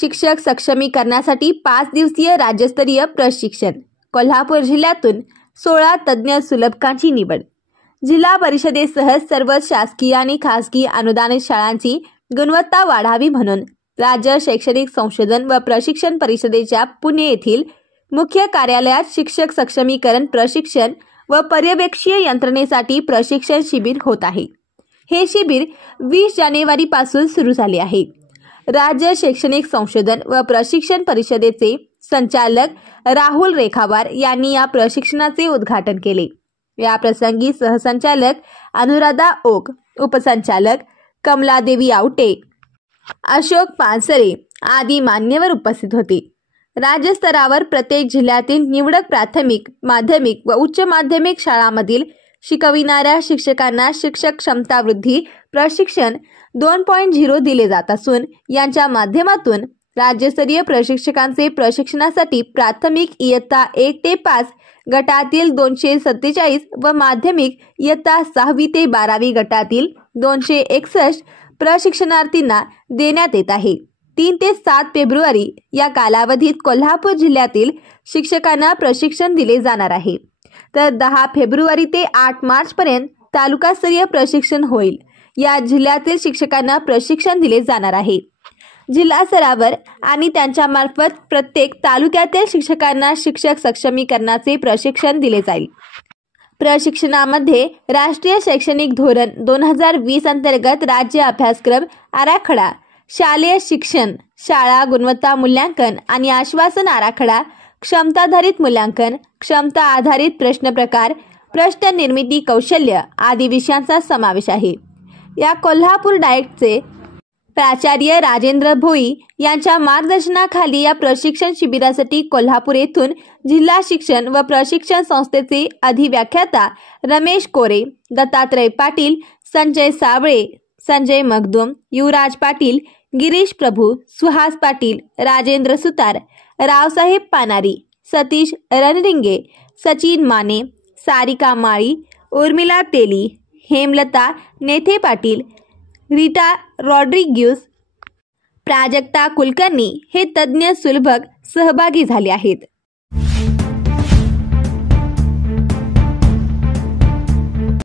शिक्षक सक्षमीकरणासाठी 5 दिवसीय राज्यस्तरीय प्रशिक्षण। कोल्हापूर जिल्ह्यातून 16 तज्ज्ञ सुलभकांची निवड। जिल्हा परिषदेसह सर्व शासकीय आणि खासगी अनुदानित शाळांची गुणवत्ता वाढावी म्हणून राज्य शैक्षणिक संशोधन व प्रशिक्षण परिषदेच्या पुणे येथील मुख्य कार्यालयात शिक्षक सक्षमीकरण प्रशिक्षण व पर्यवेक्षीय यंत्रणेसाठी प्रशिक्षण शिबिर होत आहे। हे शिबिर 20 जानेवारी पासून सुरू झाले आहे। राज्य शैक्षणिक संशोधन व प्रशिक्षण परिषदेचे संचालक राहुल रेखावार यांनी या प्रशिक्षणाचे उद्घाटन केले। या प्रसंगी सहसंचालक अनुराधा ओक, उपसंचालक कमलादेवी आवटे, अशोक पानसरे आदी मान्यवर उपस्थित होते। राज्य स्तरावर प्रत्येक जिल्ह्यातील निवडक प्राथमिक, माध्यमिक व उच्च माध्यमिक शाळांमधील शिकविणाऱ्या शिक्षकांना शिक्षक क्षमता वृद्धी प्रशिक्षण 2.0 दिले जात असून यांच्या माध्यमातून राज्यस्तरीय प्रशिक्षकांचे प्रशिक्षणासाठी प्राथमिक इयत्ता 1 ते 5 गटातील 247 व माध्यमिक इयत्ता 6वी ते 12वी गटातील 261 प्रशिक्षणार्थींना देण्यात येत आहे। 3 ते 7 फेब्रुवारी या कालावधीत कोल्हापूर जिल्ह्यातील शिक्षकांना प्रशिक्षण दिले जाणार आहे, तर 10 फेब्रुवारी ते 8 मार्च पर्यंत तालुकास्तरीय प्रशिक्षण होईल। या जिल्ह्यातील शिक्षकांना प्रशिक्षण दिले जाणार आहे। जिल्हा स्तरावर आणि त्यांच्या मार्फत प्रत्येक तालुक्यातील शिक्षकांना शिक्षक सक्षमीकरणाचे प्रशिक्षण दिले जाईल। प्रशिक्षणामध्ये राष्ट्रीय शैक्षणिक धोरण 2020 अंतर्गत राज्य अभ्यासक्रम आराखडा, शालेय शिक्षण, शाळा गुणवत्ता मूल्यांकन आणि आश्वासन आराखडा, क्षमताधारित मूल्यांकन, क्षमता आधारित प्रश्न प्रकार, प्रश्न निर्मिती कौशल्य आदी विषयांचा समावेश आहे। या कोल्हापूर डाएटचे प्राचार्य राजेंद्र भोई यांच्या मार्गदर्शनाखाली या प्रशिक्षण शिबिरासाठी कोल्हापूर येथून जिल्हा शिक्षण व प्रशिक्षण संस्थेचे अधिव्याख्याता रमेश कोरे, दत्तात्रय पाटील, संजय सावळे, संजय मगदुम, युवराज पाटील, गिरीश प्रभू, सुहास पाटील, राजेंद्र सुतार, रावसाहेब पानारी, सतीश रणरिंगे, सचिन माने, सारिका माळी, उर्मिला तेली, हेमलता नेथे पाटील, रीटा रॉड्रिग्यूज, प्राजक्ता कुलकर्णी हे तज्ज्ञ सुलभक सहभागी झाले आहेत।